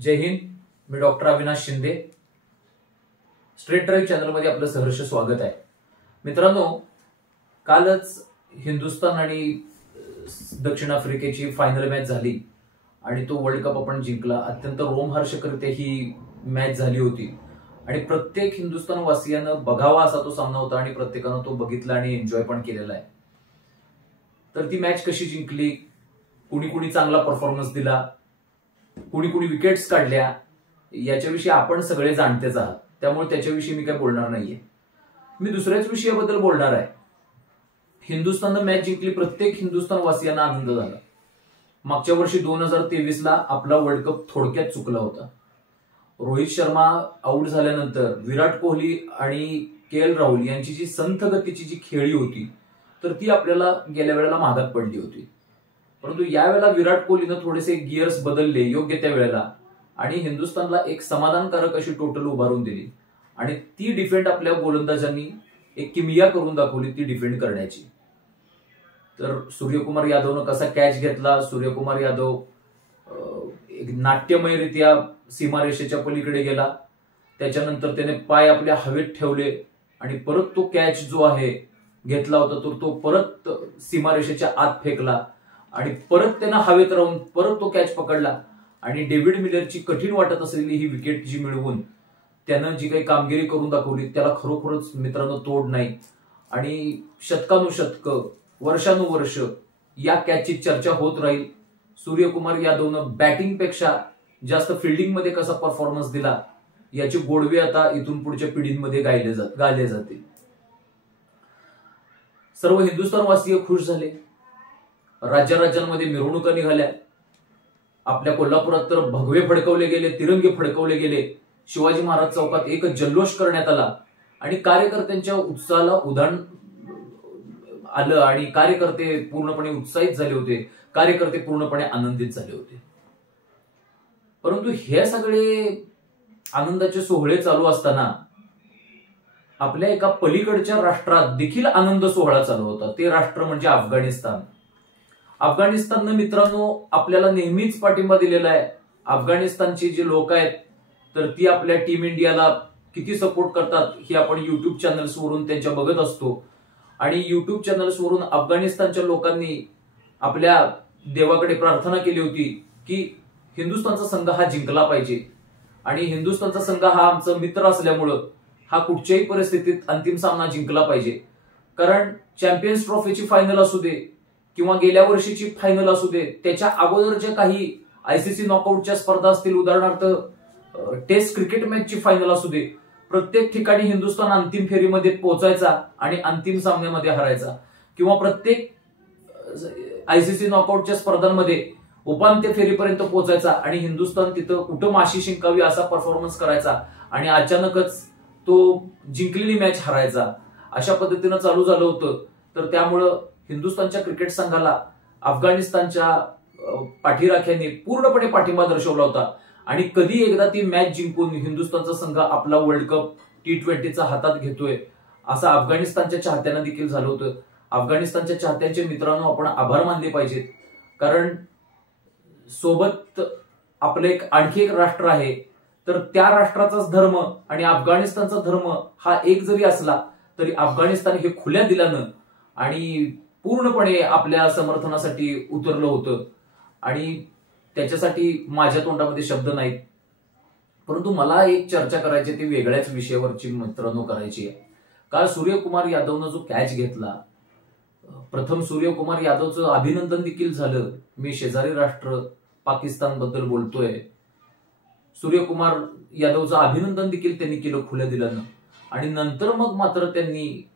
जय हिंद. मी doctor Avinash Shinde. Straight drive चॅनलमध्ये आपलं सहर्ष स्वागत आहे. मित्रांनो, कालच हिंदुस्थान आणि दक्षिण आफ्रिकेची फायनल मॅच झाली आणि तो वर्ल्ड कप आपण जिंकला. अत्यंत रोमहर्षकरीत्या ही मॅच झाली होती आणि प्रत्येक हिंदुस्थान वासियानं बघावा असा तो सामना होता आणि प्रत्येकानं तो बघितला आणि एन्जॉय पण केलेला आहे. तर ती मॅच कशी जिंकली, कुणी कुणी चांगला परफॉर्मन्स दिला, कुणी कुणी विकेट्स काढल्या, याच्याविषयी आपण सगळे जाणतेच आहात. त्यामुळे त्याच्याविषयी मी काय बोलणार नाहीये. मी दुसऱ्याच विषयाबद्दल बोलणार आहे. हिंदुस्थाननं मॅच जिंकली, प्रत्येक हिंदुस्थान वासियांना आनंद झाला. मागच्या वर्षी 2023 ला आपला वर्ल्ड कप थोडक्यात चुकला होता. रोहित शर्मा आउट झाल्यानंतर विराट कोहली आणि के.एल. राहुल यांची जी संथ गतीची जी खेळी होती तर ती आपल्याला गेल्या वेळेला महागात पडली होती. परंतु यावेळेला विराट कोहलीनं थोडेसे गिअर्स बदलले योग्य त्या वेळेला आणि हिंदुस्थानला एक समाधानकारक अशी टोटल उभारून दिली आणि ती डिफेंड आपल्या गोलंदाजांनी एक किमिया करून दाखवली ती डिफेंड करण्याची. तर सूर्यकुमार यादवनं कसा कॅच घेतला, सूर्यकुमार यादव एक नाट्यमयरित्या सीमारेषेच्या पलीकडे गेला, त्याच्यानंतर त्याने पाय आपल्या हवेत ठेवले आणि परत तो कॅच जो आहे घेतला होता तर तो परत सीमारेषेच्या आत फेकला आणि परत त्यानं हवेत राहून परत तो कॅच पकडला आणि डेव्हिड मिलरची कठीण वाटत असलेली ही विकेट जी मिळवून त्यानं जी काही कामगिरी करून दाखवली त्याला खरोखरच मित्रांनो तोड नाही. आणि शतकानुशतकं वर्षानुवर्ष या कॅचची चर्चा होत राहील. सूर्यकुमार यादवनं बॅटिंगपेक्षा जास्त फिल्डिंगमध्ये कसा परफॉर्मन्स दिला याचे गोडवे आता इथून पुढच्या पिढींमध्ये गायले जातील. सर्व हिंदुस्थानवासीय खुश झाले. राज्यांमध्ये मिरवणुका निघाल्या. आपल्या कोल्हापुरात तर भगवे फडकवले गेले, तिरंगे फडकवले गेले. शिवाजी महाराज चौकात एक जल्लोष करण्यात आला आणि कार्यकर्त्यांच्या उत्साहाला उधाण आलं आणि कार्यकर्ते पूर्णपणे उत्साहित झाले होते, कार्यकर्ते पूर्णपणे आनंदित झाले होते. परंतु हे सगळे आनंदाचे सोहळे चालू असताना आपल्या एका पलीकडच्या राष्ट्रात देखील आनंद सोहळा चालू होता. ते राष्ट्र म्हणजे अफगाणिस्तान. अफगाणिस्ताननं मित्रांनो आपल्याला नेहमीच पाठिंबा दिलेला आहे. अफगाणिस्तानची जी लोक आहेत तर ती आपल्या टीम इंडियाला किती सपोर्ट करतात हे आपण युट्यूब चॅनल्सवरून त्यांच्या बघत असतो. आणि युट्यूब चॅनल्सवरून अफगाणिस्तानच्या लोकांनी आपल्या देवाकडे प्रार्थना केली होती की हिंदुस्थानचा संघ हा जिंकला पाहिजे आणि हिंदुस्थानचा संघ हा आमचा मित्र असल्यामुळं हा कुठच्याही परिस्थितीत अंतिम सामना जिंकला पाहिजे. कारण चॅम्पियन्स ट्रॉफीची फायनल असू दे किंवा गेल्या वर्षीची फायनल असू दे, त्याच्या अगोदरच्या काही आयसीसी नॉकआउटच्या स्पर्धा असतील, उदाहरणार्थ टेस्ट क्रिकेट मॅचची फायनल असू दे, प्रत्येक ठिकाणी हिंदुस्थान अंतिम फेरीमध्ये पोहोचायचा आणि अंतिम सामन्यामध्ये हरायचा किंवा प्रत्येक आयसीसी नॉकआउटच्या स्पर्धांमध्ये उपांत्य फेरीपर्यंत पोहोचायचा आणि हिंदुस्थान तिथं कुठं माशी शिंकावी असा परफॉर्मन्स करायचा आणि अचानकच तो जिंकलेली मॅच हरायचा. अशा पद्धतीनं चालू झालं होतं. तर त्यामुळं हिंदुस्थानच्या क्रिकेट संघाला अफगाणिस्तानच्या पाठीराख्यांनी पूर्णपणे पाठिंबा दर्शवला होता आणि कधी एकदा ती मॅच जिंकून हिंदुस्थानचा संघ आपला वर्ल्ड कप T20चा हातात घेतोय असं अफगाणिस्तानच्या चाहत्यांना देखील झालं होतं. अफगाणिस्तानच्या चाहत्यांचे मित्रांनो आपण आभार मानले पाहिजेत. कारण सोबत आपलं आणखी एक राष्ट्र आहे तर त्या राष्ट्राचाच धर्म आणि अफगाणिस्तानचा धर्म हा एक जरी असला तरी अफगाणिस्तान हे खुल्या दिलानं आणि पूर्णपणे आपल्या समर्थनासाठी उतरलं होतं आणि त्याच्यासाठी माझ्या तोंडामध्ये शब्द नाहीत. परंतु मला एक चर्चा करायची ती वेगळ्याच विषयावरची मित्रांनो करायची आहे. काल सूर्यकुमार यादवनं जो कॅच घेतला, प्रथम सूर्यकुमार यादवचं अभिनंदन देखील झालं. मी शेजारी राष्ट्र पाकिस्तान बद्दल बोलतोय. सूर्यकुमार यादवचं अभिनंदन देखील त्यांनी केलं खुल्या दिलानं आणि नंतर मग मात्र त्यांनी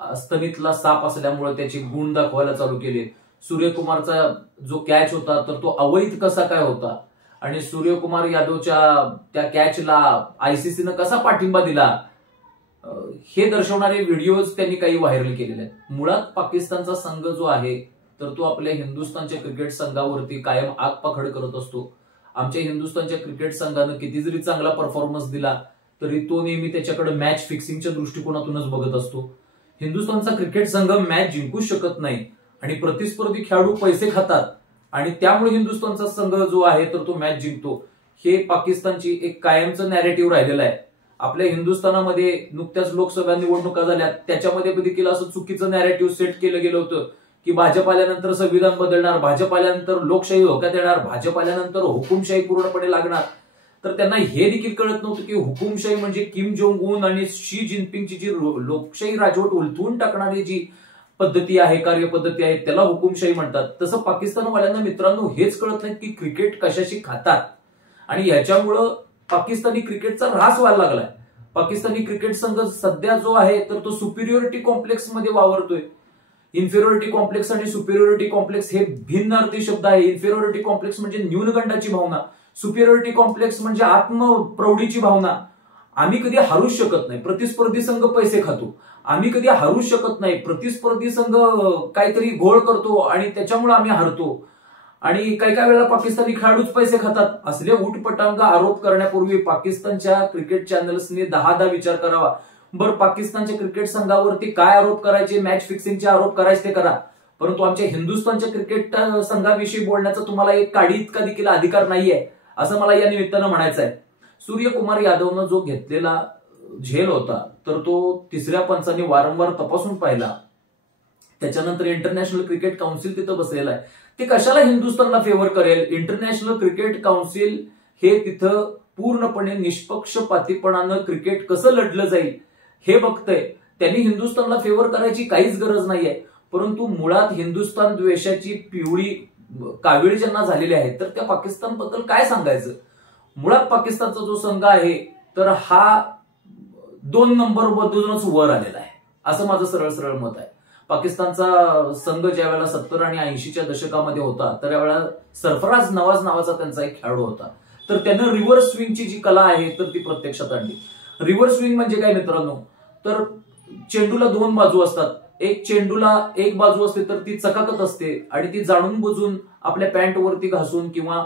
अस्तमितला साप असल्यामुळे त्याचे गुण दाखवायला चालू केले. सूर्यकुमारचा जो कॅच होता तर तो अवैध कसा काय होता आणि सूर्यकुमार यादवच्या त्या कॅचला आयसीसीनं कसा पाठिंबा दिला हे दर्शवणारे व्हिडिओज त्यांनी काही व्हायरल केलेले आहेत. मुळात पाकिस्तानचा संघ जो आहे तर तो आपल्या हिंदुस्थानच्या क्रिकेट संघावरती कायम आगपाखड करत असतो. आमच्या हिंदुस्थानच्या क्रिकेट संघानं किती जरी चांगला परफॉर्मन्स दिला तरी तो नेहमी त्याच्याकडे मॅच फिक्सिंगच्या दृष्टिकोनातूनच बघत असतो. हिंदुस्थानचा क्रिकेट संघ मॅच जिंकूच शकत नाही आणि प्रतिस्पर्धी खेळाडू पैसे खातात आणि त्यामुळे हिंदुस्थानचा संघ जो आहे तर तो मॅच जिंकतो. हे पाकिस्तानची एक कायमचं नॅरेटिव्ह राहिलेलं आहे. आपल्या हिंदुस्थानामध्ये नुकत्याच लोकसभा निवडणुका झाल्या, त्याच्यामध्ये देखील असं चुकीचं नॅरेटिव्ह सेट केलं गेलं होतं की भाजप आल्यानंतर संविधान बदलणार, भाजप आल्यानंतर लोकशाही धोक्यात येणार, भाजप आल्यानंतर हुकुमशाही पूर्णपणे लागणार. तर त्यांना हे देखील कळत नव्हतं की हुकुमशाही म्हणजे किम जोंग उन आणि शी जिनपिंगची जी लोकशाही राजवट उलथवून टाकणारी जी पद्धती आहे, कार्यपद्धती आहे, त्याला हुकुमशाही म्हणतात. तसं पाकिस्तानवाल्यांना मित्रांनो हेच कळत नाही की क्रिकेट कशाशी खातात, आणि याच्यामुळं पाकिस्तानी क्रिकेटचा ऱ्हास व्हायला लागलाय. पाकिस्तानी क्रिकेट संघ सध्या जो आहे तर तो सुपिरियरिटी कॉम्प्लेक्स मध्ये वावरतोय. इन्फेरियरिटी कॉम्प्लेक्स आणि सुपिरियरिटी कॉम्प्लेक्स हे भिन्न अर्थी शब्द आहे. इन्फेरियरिटी कॉम्प्लेक्स म्हणजे न्यूनगंडाची भावना, सुपिरियरिटी कॉम्प्लेक्स म्हणजे आत्मप्रौढीची भावना. आम्ही कधी हारूच शकत नाही, प्रतिस्पर्धी संघ पैसे खातो. आम्ही कधी हारूच शकत नाही, प्रतिस्पर्धी संघ काहीतरी घोळ करतो आणि त्याच्यामुळे आम्ही हारतो. आणि काही काही वेळेला पाकिस्तानी खेळाडूच पैसे खातात. असले उटपटांग आरोप करण्यापूर्वी पाकिस्तानच्या क्रिकेट चॅनल्सने 10दा विचार करावा. बरं, पाकिस्तानच्या क्रिकेट संघावरती काय आरोप करायचे, मॅच फिक्सिंगचे आरोप करायचे ते करा, परंतु आमच्या हिंदुस्थानच्या क्रिकेट संघाविषयी बोलण्याचा तुम्हाला एक काडी इतका देखील अधिकार नाहीये, असं मला या निमित्तानं म्हणायचं आहे. सूर्यकुमार यादवनं जो घेतलेला झेल होता तर तो तिसऱ्या पंचाने वारंवार तपासून पाहिला. त्याच्यानंतर इंटरनॅशनल क्रिकेट काउन्सिल तिथं बसलेलं आहे. ते कशाला हिंदुस्थानला फेवर करेल? इंटरनॅशनल क्रिकेट काउन्सिल हे तिथं पूर्णपणे निष्पक्षपातीपणानं क्रिकेट कसं लढलं जाईल हे बघतंय. त्यांनी हिंदुस्थानला फेवर करायची काहीच गरज नाहीये. परंतु मुळात हिंदुस्थान द्वेषाची पिवळी कावीळ ज्यांना झालेली आहे तर त्या पाकिस्तानबद्दल काय सांगायचं? मुळात पाकिस्तानचा जो संघ आहे तर हा 2 नंबर बदलूनच वर आलेला आहे, असं माझं सरळ सरळ मत आहे. पाकिस्तानचा संघ ज्या वेळेला 70 आणि 80च्या दशकामध्ये होता तर यावेळेला सरफराज नवाज नावाचा त्यांचा एक खेळाडू होता. तर त्यानं रिव्हर्स स्विंगची जी कला आहे तर ती प्रत्यक्षात आणली. रिव्हर्स स्विंग म्हणजे काय मित्रांनो? तर चेंडूला 2 बाजू असतात. एक चेंडूला एक बाजू असते तर ती चकाकत असते आणि ती जाणून बुजून आपल्या पॅन्टवरती घासून किंवा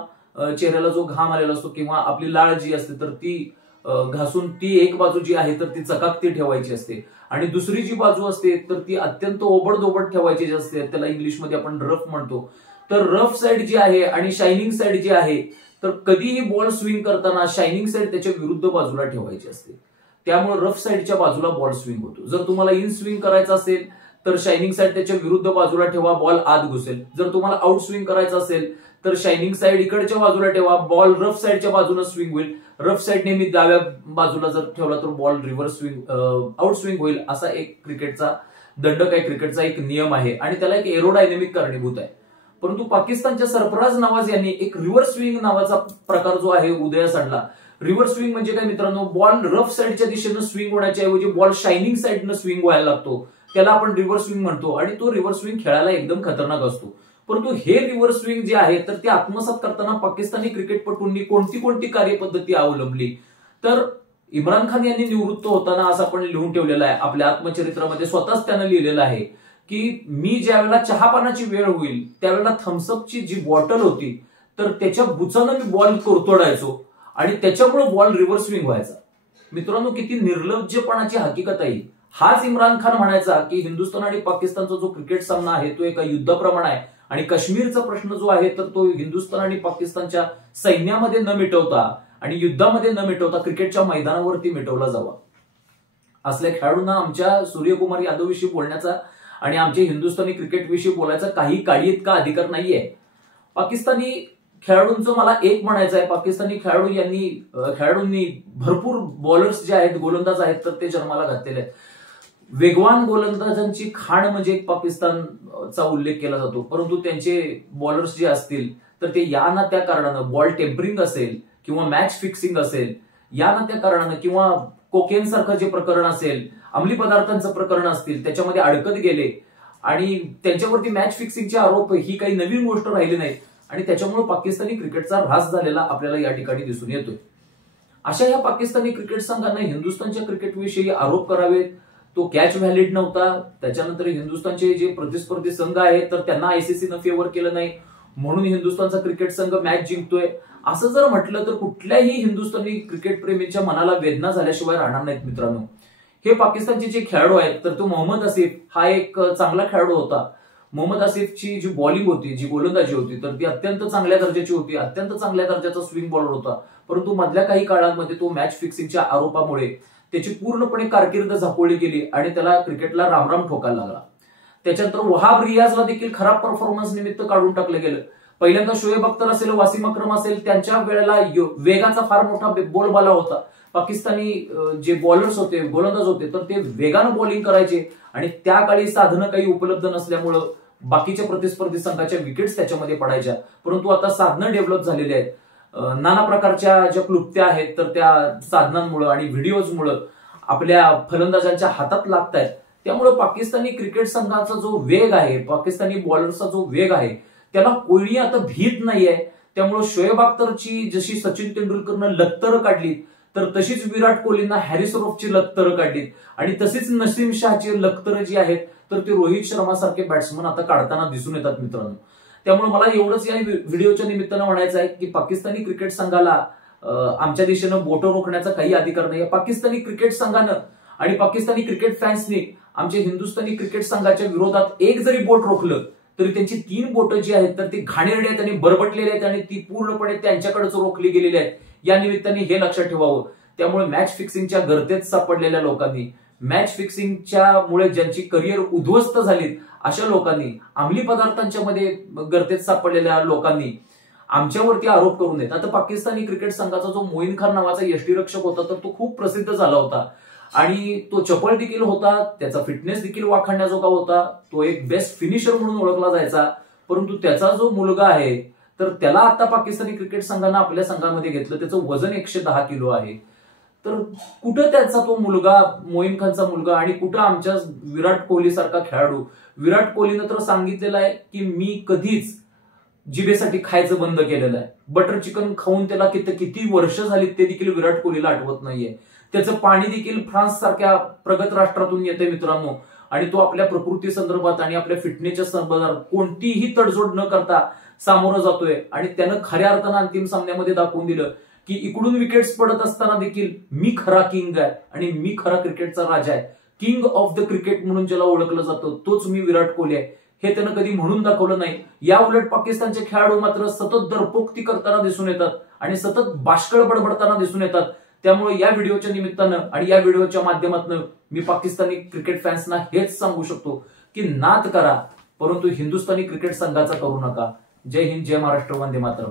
चेहऱ्याला जो घाम आलेला असतो किंवा आपली लाळ जी असते तर ती घासून ती एक बाजू जी आहे तर ती चकाकती ठेवायची असते, आणि दुसरी जी बाजू असते तर ती अत्यंत ओबडधोबड ठेवायची असते. त्याला इंग्लिशमध्ये आपण रफ म्हणतो. तर रफ साइड जी आहे आणि शायनिंग साइड जी आहे तर कधीही बॉल स्विंग करताना शायनिंग साइड त्याच्या विरुद्ध बाजूला ठेवायची असते. त्यामुळे रफ साइडच्या बाजूला बॉल स्विंग होतो. जर तुम्हाला इन स्विंग करायचं असेल तर शायनिंग साइड त्याच्या विरुद्ध बाजूला ठेवा, बॉल आत घुसेल. जर तुम्हाला आउट स्विंग करायचं असेल तर शायनिंग साइड इकडच्या बाजूला ठेवा, बॉल रफ साइडच्या बाजूने स्विंग होईल. रफ साइड नेहमी डाव्या बाजूला जर ठेवला तर ball reverse swing out swing होईल. असा एक क्रिकेटचा दंडक आहे, क्रिकेटचा एक नियम आहे आणि त्याला एक एरोडायनेमिक कारणीभूत आहे. परंतु पाकिस्तानच्या सरफराज नवाज यांनी एक रिव्हर्स स्विंग नावाचा प्रकार जो आहे उदयास आणला. रिव्हर्स स्विंग म्हणजे काय मित्रांनो? बॉल रफ साइडच्या दिशेनं स्विंग होण्याच्या ऐवजी बॉल शायनिंग साइडनं स्विंग व्हायला लागतो. त्याला आपण रिव्हर्स स्विंग म्हणतो आणि तो रिव्हर्स स्विंग खेळायला एकदम खतरनाक असतो. परंतु हे रिव्हर्स स्विंग जे आहे तर ते आत्मसात करताना पाकिस्तानी क्रिकेटपटूंनी कोणती कोणती अवलंबली? तर इम्रान खान यांनी निवृत्त होताना असं आपण लिहून ठेवलेलं आहे आपल्या आत्मचरित्रामध्ये, स्वतःच त्यानं लिहिलेलं आहे की मी ज्यावेळेला चहापानाची वेळ होईल त्यावेळेला थम्सअपची जी बॉटल होती तर त्याच्या बुचानं मी बॉल तोडायचो आणि त्याच्यामुळे बॉल रिव्हर्स स्विंग व्हायचा. मित्रांनो, किती निर्लज्जपणाची हकीकत आहे. हाच इम्रान खान म्हणायचा की हिंदुस्थान आणि पाकिस्तानचा जो क्रिकेट सामना आहे तो एका युद्धाप्रमाणे आहे आणि काश्मीरचा प्रश्न जो आहे तर तो हिंदुस्थान आणि पाकिस्तानच्या सैन्यामध्ये न मिटवता आणि युद्धामध्ये न मिटवता क्रिकेटच्या मैदानावरती मिटवला जावा. असल्या खेळाडूंना आमच्या सूर्यकुमार यादव विषयी बोलण्याचा आणि आमच्या हिंदुस्थानी क्रिकेट विषयी बोलायचा काही काळी इतका अधिकार नाहीये. पाकिस्तानी खेळाडूंचं मला एक म्हणायचं आहे, पाकिस्तानी खेळाडूंनी भरपूर बॉलर्स जे आहेत, गोलंदाज आहेत तर ते जन्माला घातलेले आहेत. वेगवान गोलंदाजांची खाण म्हणजे पाकिस्तानचा उल्लेख केला जातो, परंतु त्यांचे बॉलर्स जे असतील तर ते या ना त्या कारणानं बॉल टेम्परिंग असेल किंवा मॅच फिक्सिंग असेल, या ना त्या कारणानं किंवा कोकेन सारखं जे प्रकरण असेल, अंमली पदार्थांचं प्रकरण असतील त्याच्यामध्ये अडकत गेले आणि त्यांच्यावरती मॅच फिक्सिंगचे आरोप ही काही नवीन गोष्ट राहिली नाही आणि त्याच्यामुळे पाकिस्तानी क्रिकेटचा ऱ्हास झालेला आपल्याला या ठिकाणी दिसून येतोय. अशा या पाकिस्तानी क्रिकेट संघांना हिंदुस्थानच्या क्रिकेटविषयी आरोप करावेत. तो कॅच व्हॅलिड नव्हता. त्याच्यानंतर हिंदुस्थानचे जे प्रतिस्पर्धी संघ आहेत तर त्यांना आयसीसीनं फेवर केलं नाही म्हणून हिंदुस्थानचा क्रिकेट संघ मॅच जिंकतोय असं जर म्हटलं तर कुठल्याही हिंदुस्थानी क्रिकेट प्रेमीच्या मनाला वेदना झाल्याशिवाय राहणार नाहीत. मित्रांनो, हे पाकिस्तानचे जे खेळाडू आहेत तर तो मोहम्मद आसिफ हा एक चांगला खेळाडू होता, मोहम्मद आसिफची जी बॉलिंग होती, जी गोलंदाजी होती, तर ती अत्यंत चांगल्या दर्जाची होती, अत्यंत चांगल्या दर्जाचा स्विंग बॉलर होता. परंतु मधल्या काही काळांमध्ये तो मॅच फिक्सिंगच्या आरोपामुळे त्याची पूर्णपणे कारकीर्द झाकोळली गेली आणि त्याला क्रिकेटला रामराम ठोकायला लागला. त्याच्यानंतर वहाब रियाजला देखील खराब परफॉर्मन्स निमित्त काढून टाकलं गेलं. पहिल्यांदा शोएब अख्तर असेल, वासिम अक्रम असेल, त्यांच्या वेळेला वेगाचा फार मोठा बोलबाला होता. पाकिस्तानी जे बॉलर्स होते, गोलंदाज होते, तर ते वेगानं बॉलिंग करायचे आणि त्या काळी साधनं काही उपलब्ध नसल्यामुळं बाकीच्या प्रतिस्पर्धी संघाच्या विकेट्स त्याच्यामध्ये पडायच्या. परंतु आता साधनं डेव्हलप झालेली आहेत, नाना प्रकारच्या ज्या क्लुप्त्या आहेत, तर त्या साधनांमुळे आणि व्हिडिओजमुळे आपल्या फलंदाजांच्या हातात लागत आहेत. त्यामुळे पाकिस्तानी क्रिकेट संघाचा जो वेग आहे, पाकिस्तानी बॉलर्सचा जो वेग आहे, त्याला कोणी आता भीत नाहीये. त्यामुळे शोएब अख्तरची जशी सचिन तेंडुलकरनं लत्तर काढली, तर तशीच विराट कोहलींना हॅरिस रौफची लत्तर काढली आणि तशीच नसीम शाहची लत्तर जी आहेत, तर ते रोहित शर्मा सारखे बॅट्समन आता काढताना दिसून येतात मित्रांनो. त्यामुळे मला एवढंच या व्हिडिओच्या निमित्तानं म्हणायचं आहे की पाकिस्तानी क्रिकेट संघाला आमच्या देशानं बोटं रोखण्याचा काही अधिकार नाही. पाकिस्तानी क्रिकेट संघानं आणि पाकिस्तानी क्रिकेट फॅन्सनी आमच्या हिंदुस्थानी क्रिकेट संघाच्या विरोधात एक जरी बोट रोखलं तरी त्यांची 3 बोटं जी आहेत, तर ती घाणेरडी आहेत आणि बरबटलेली आहेत आणि ती पूर्णपणे त्यांच्याकडेच रोखली गेलेली आहेत. या निमित्ताने हे लक्षात ठेवावं. त्यामुळे मॅच फिक्सिंगच्या गर्तेत सापडलेल्या लोकांनी, मॅच फिक्सिंगच्या मुळे ज्यांची करिअर उद्ध्वस्त झाली, अशा लोकांनी, अंमली पदार्थांच्या मध्ये गर्तेत सापडलेल्या लोकांनी आमच्यावरती आरोप करू नयेत. आता पाकिस्तानी क्रिकेट संघाचा जो मोईन खान नावाचा यष्टीरक्षक होता, तर तो खूप प्रसिद्ध झाला होता आणि तो चपळ देखील होता, त्याचा फिटनेस देखील वाखाणण्याजोगा होता, तो एक बेस्ट फिनिशर म्हणून ओळखला जायचा. परंतु त्याचा जो मुलगा आहे, तर त्याला आता पाकिस्तानी क्रिकेट संघानं आपल्या संघामध्ये घेतलं. त्याचं वजन 110 किलो आहे. तर कुठं त्याचा तो मुलगा, मोईन खानचा मुलगा, आणि कुठं आमच्या विराट कोहली सारखा खेळाडू. विराट कोहलीनं तर सांगितलेलं आहे की मी कधीच जिभेसाठी खायचं बंद केलेलं आहे. बटर चिकन खाऊन त्याला किती वर्ष झाली ते देखील विराट कोहलीला आठवत नाहीये. त्याचं पाणी देखील फ्रान्स सारख्या प्रगत राष्ट्रातून येते मित्रांनो, आणि तो आपल्या प्रकृती संदर्भात आणि आपल्या फिटनेसच्या संदर्भात कोणतीही तडजोड न करता सामोरं जातोय. आणि त्यानं खऱ्या अर्थानं अंतिम सामन्यामध्ये दाखवून दिलं की इकडून विकेट्स पडत असताना देखील मी खरा किंग आहे आणि मी खरा क्रिकेटचा राजा आहे. किंग ऑफ द क्रिकेट म्हणून ज्याला ओळखलं जातं, तोच मी विराट कोहली आहे, हे त्यानं कधी म्हणून दाखवलं नाही. या उलट पाकिस्तानचे खेळाडू मात्र सतत दरपोक्ती करताना दिसून येतात आणि सतत बाष्कळ बडबडताना दिसून येतात. त्यामुळे या व्हिडिओच्या निमित्तानं आणि या व्हिडिओच्या माध्यमातून मी पाकिस्तानी क्रिकेट फॅन्सना हेच सांगू शकतो की नाद करा, परंतु हिंदुस्थानी क्रिकेट संघाचा करू नका. जय हिंद, जय महाराष्ट्र, वंदे मातरम.